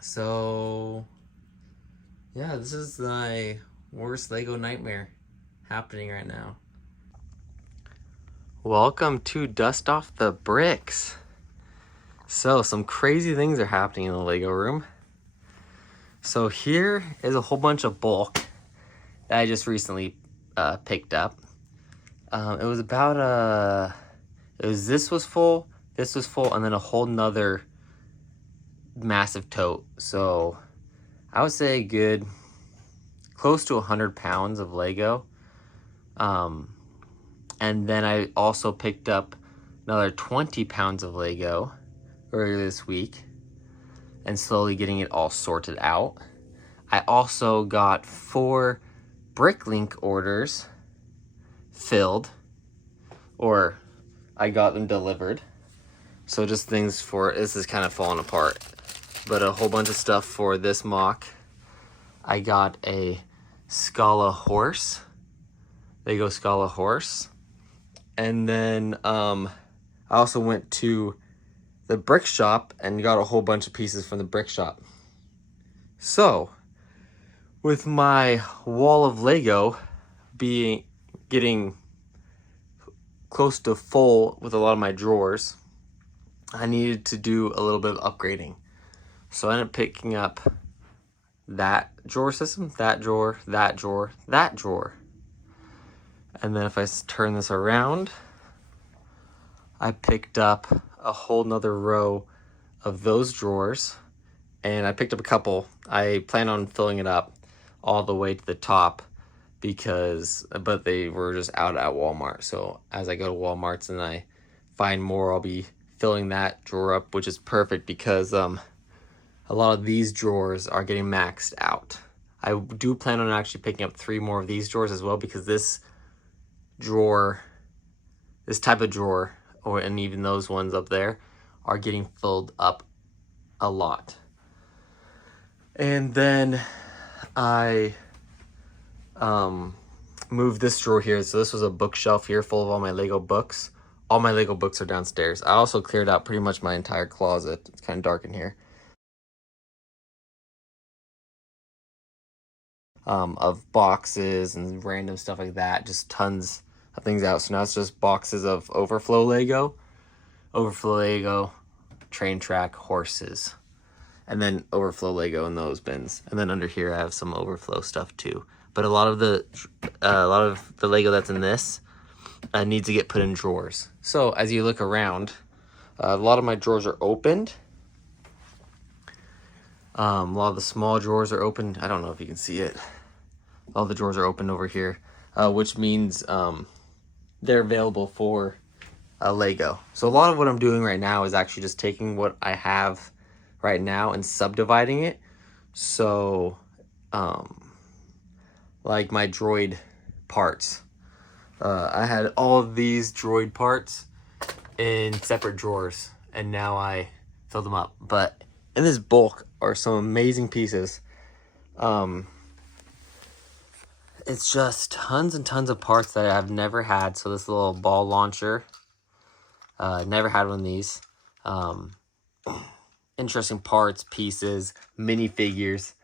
So, yeah, this is my worst Lego nightmare happening right now. Welcome to Dust Off the Bricks. So, some crazy things are happening in the Lego room. So here is a whole bunch of bulk that I just recently picked up. This was full, and then a whole nother massive tote. So I would say good close to 100 pounds of Lego. And then I also picked up another 20 pounds of Lego earlier this week and slowly getting it all sorted out. I also got 4 Bricklink orders filled, or I got them delivered. So just things for, this is kind of falling apart, but a whole bunch of stuff for this MOC. I got a Scala horse, Lego Scala horse. And then I also went to the brick shop and got a whole bunch of pieces from the brick shop. So with my wall of Lego getting close to full with a lot of my drawers, I needed to do a little bit of upgrading. So I ended up picking up that drawer system, that drawer, that drawer, that drawer. And then if I turn this around, I picked up a whole nother row of those drawers, and I picked up a couple. I plan on filling it up all the way to the top but they were just out at Walmart. So as I go to Walmart's and I find more, I'll be filling that drawer up, which is perfect because a lot of these drawers are getting maxed out. I do plan on actually picking up 3 more of these drawers as well, because this type of drawer, and even those ones up there, are getting filled up a lot. And then I moved this drawer here. So this was a bookshelf here full of all my Lego books. All my Lego books are downstairs. I also cleared out pretty much my entire closet. It's kind of dark in here. Of boxes and random stuff like that. Just tons of things out. So now it's just boxes of overflow Lego, train track, horses, and then overflow Lego in those bins. And then under here I have some overflow stuff too. But a lot of the Lego that's in this needs to get put in drawers. So as you look around, a lot of my drawers are opened. A lot of the small drawers are open. I don't know if you can see it. All the drawers are open over here, which means they're available for Lego. So a lot of what I'm doing right now is actually just taking what I have right now and subdividing it. So like my droid parts, I had all of these droid parts in separate drawers, and now I filled them up. But in this bulk are some amazing pieces. It's just tons and tons of parts that I've never had. So this little ball launcher, never had one of these. Interesting parts, pieces, minifigures,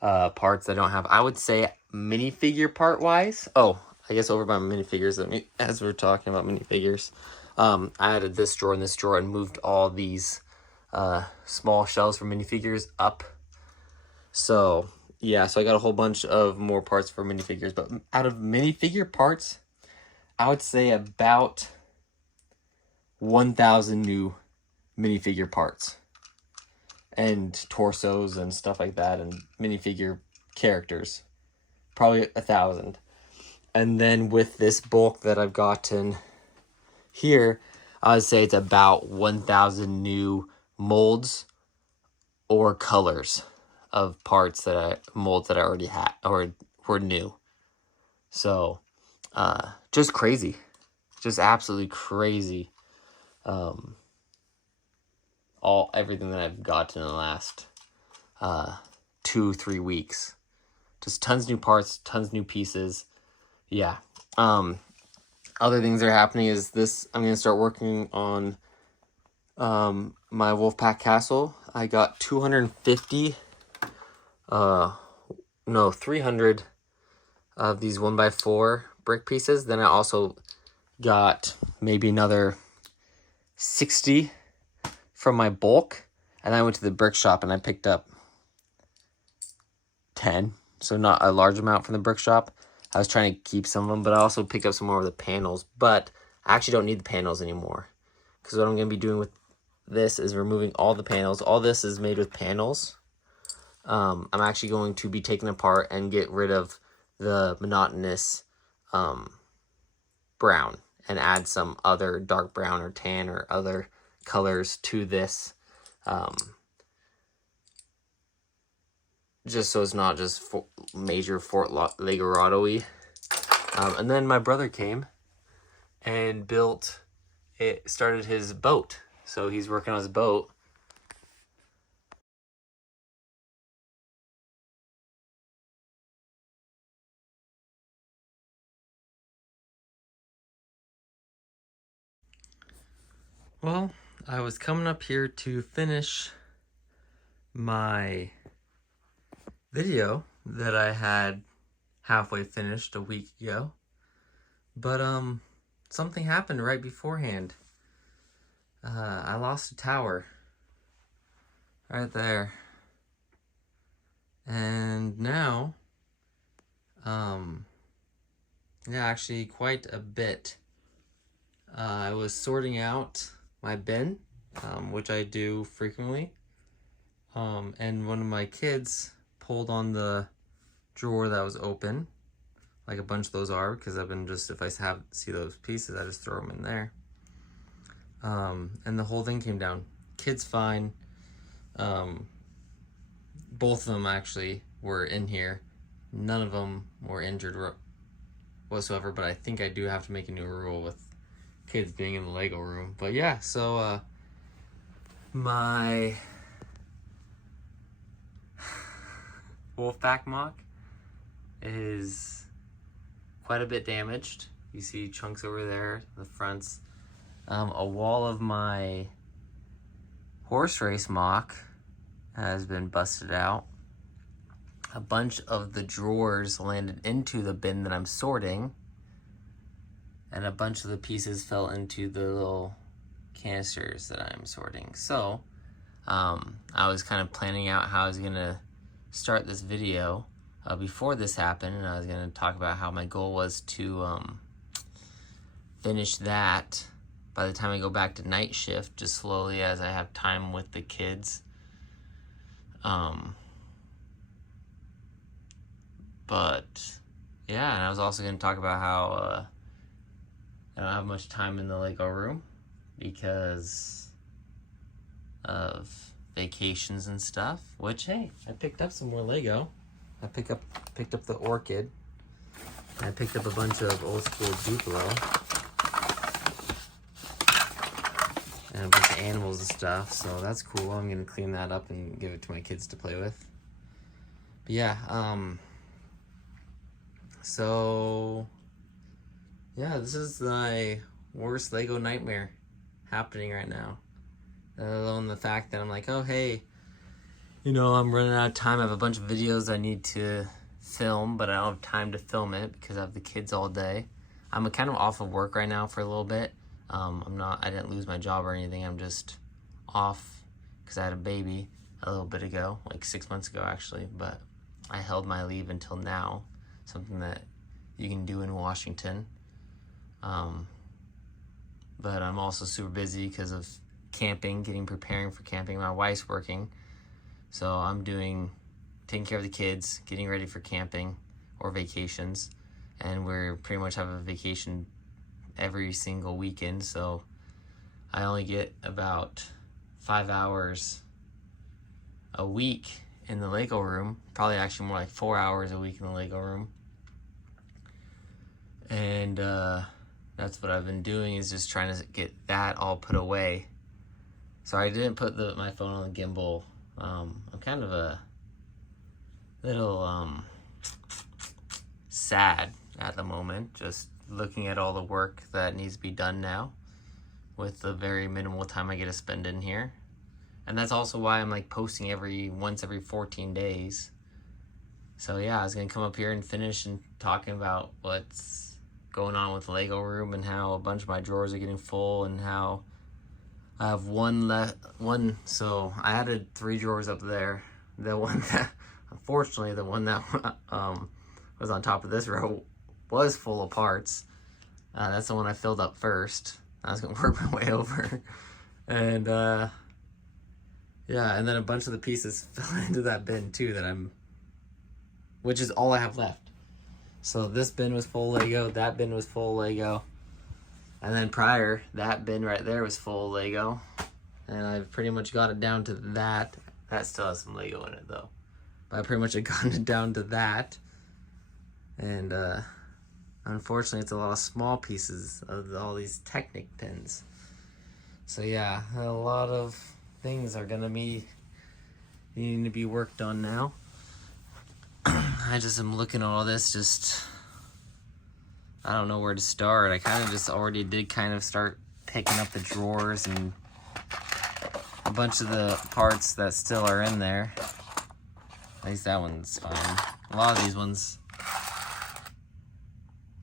parts I don't have. I would say minifigure part wise. Oh, I guess over by minifigures, as we're talking about minifigures, I added this drawer and this drawer and moved all these small shelves for minifigures up. So yeah, so I got a whole bunch of more parts for minifigures. But out of minifigure parts, I would say about 1,000 new minifigure parts and torsos and stuff like that, and minifigure characters, probably 1,000. And then with this bulk that I've gotten here, I would say it's about 1,000 new molds or colors of parts molds that I already had or were new. So just crazy, just absolutely crazy. Everything that I've gotten in the last 2-3 weeks, just tons new parts, tons new pieces. Yeah. Other things that are happening is this. I'm gonna start working on my Wolfpack Castle. I got 300 of these 1x4 brick pieces. Then I also got maybe another 60 from my bulk. And I went to the brick shop and I picked up 10. So not a large amount from the brick shop. I was trying to keep some of them, but I also picked up some more of the panels. But I actually don't need the panels anymore, because what I'm going to be doing with this is removing all the panels. All this is made with panels. I'm actually going to be taking apart and get rid of the monotonous brown and add some other dark brown or tan or other colors to this. Just so it's not just major Fort Legorado-y. And then my brother came and started his boat. So he's working on his boat. Well, I was coming up here to finish my video that I had halfway finished a week ago, but something happened right beforehand. I lost a tower right there, and now yeah, actually quite a bit. I was sorting out my bin, which I do frequently, and one of my kids pulled on the drawer that was open, like a bunch of those are, because I've been just, if I see those pieces, I just throw them in there. And the whole thing came down. Kid's fine. Both of them actually were in here. None of them were injured whatsoever, but I think I do have to make a new rule with kids being in the Lego room. But yeah, so my Wolfpack MOC is quite a bit damaged. You see chunks over there, the fronts. A wall of my horse race MOC has been busted out. A bunch of the drawers landed into the bin that I'm sorting, and a bunch of the pieces fell into the little canisters that I'm sorting. So I was kind of planning out how I was gonna start this video before this happened, and I was gonna talk about how my goal was to finish that by the time I go back to night shift, just slowly as I have time with the kids. But yeah, and I was also going to talk about how I don't have much time in the Lego room because of vacations and stuff, which, hey, I picked up some more Lego. I picked up the Orchid, and I picked up a bunch of old school Duplo and a bunch of animals and stuff, so that's cool. I'm gonna clean that up and give it to my kids to play with. But yeah, so yeah, this is my worst Lego nightmare happening right now. Let alone the fact that I'm like, oh hey, you know, I'm running out of time. I have a bunch of videos I need to film, but I don't have time to film it because I have the kids all day. I'm kind of off of work right now for a little bit. I didn't lose my job or anything. I'm just off because I had a baby a little bit ago, like 6 months ago actually, but I held my leave until now, something that you can do in Washington. But I'm also super busy because of camping, preparing for camping. My wife's working, so I'm taking care of the kids, getting ready for camping or vacations, and we're pretty much have a vacation every single weekend, so I only get about 5 hours a week in the Lego room, probably actually more like 4 hours a week in the Lego room. And that's what I've been doing, is just trying to get that all put away. So I didn't put my phone on the gimbal. I'm kind of a little sad at the moment, just looking at all the work that needs to be done now with the very minimal time I get to spend in here. And that's also why I'm like posting once every 14 days. So yeah, I was gonna come up here and finish and talking about what's going on with the Lego room and how a bunch of my drawers are getting full and how I have one. So I added 3 drawers up there. The one that, unfortunately, the one that was on top of this row was full of parts. That's the one I filled up first. I was gonna work my way over, and yeah, and then a bunch of the pieces fell into that bin too. Which is all I have left. So this bin was full Lego. That bin was full Lego. And then prior, that bin right there was full Lego. And I've pretty much got it down to that. That still has some Lego in it though. But I pretty much have gotten it down to that. And unfortunately, it's a lot of small pieces of all these Technic pins. So yeah, a lot of things are gonna be needing to be worked on now. I just am looking at all this, I don't know where to start. I kind of just already did kind of start picking up the drawers and a bunch of the parts that still are in there. At least that one's fine. A lot of these ones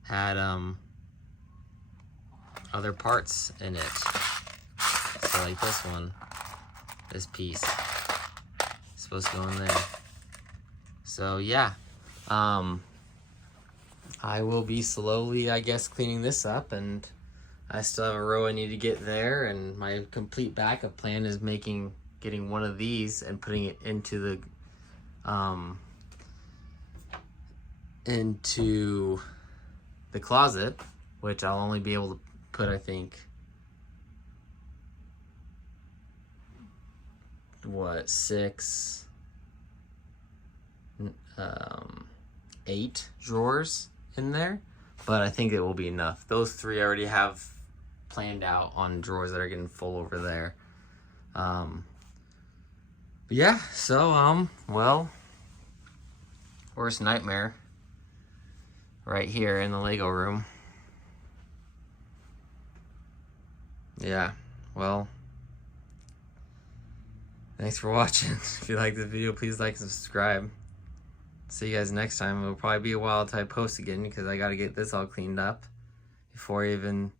had other parts in it. So like this one, this piece is supposed to go in there. So yeah, I will be slowly, I guess, cleaning this up, and I still have a row I need to get there, and my complete backup plan is getting one of these and putting it into the closet, which I'll only be able to put, I think, 8 drawers in there, but I think it will be enough. Those 3 I already have planned out on drawers that are getting full over there. But yeah, so well, worst nightmare right here in the Lego room. Yeah, well, thanks for watching. If you like this video, please like and subscribe. See you guys next time. It'll probably be a while until I post again because I got to get this all cleaned up before I even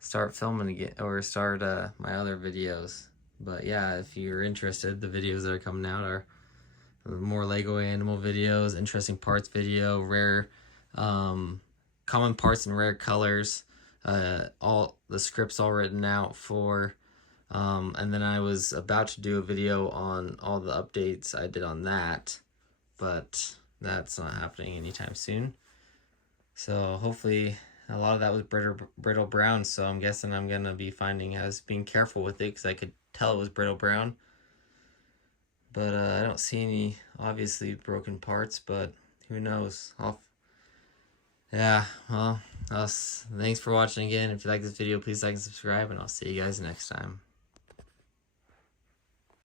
start filming again or start my other videos. But yeah, if you're interested, the videos that are coming out are more Lego animal videos, interesting parts video, rare common parts and rare colors, all the scripts all written out for, and then I was about to do a video on all the updates I did on that, but that's not happening anytime soon. So hopefully a lot of that was brittle brown, so I'm guessing I'm gonna be being careful with it because I could tell it was brittle brown. But I don't see any obviously broken parts, but who knows. Yeah, well, thanks for watching again. If you like this video, please like and subscribe, and I'll see you guys next time.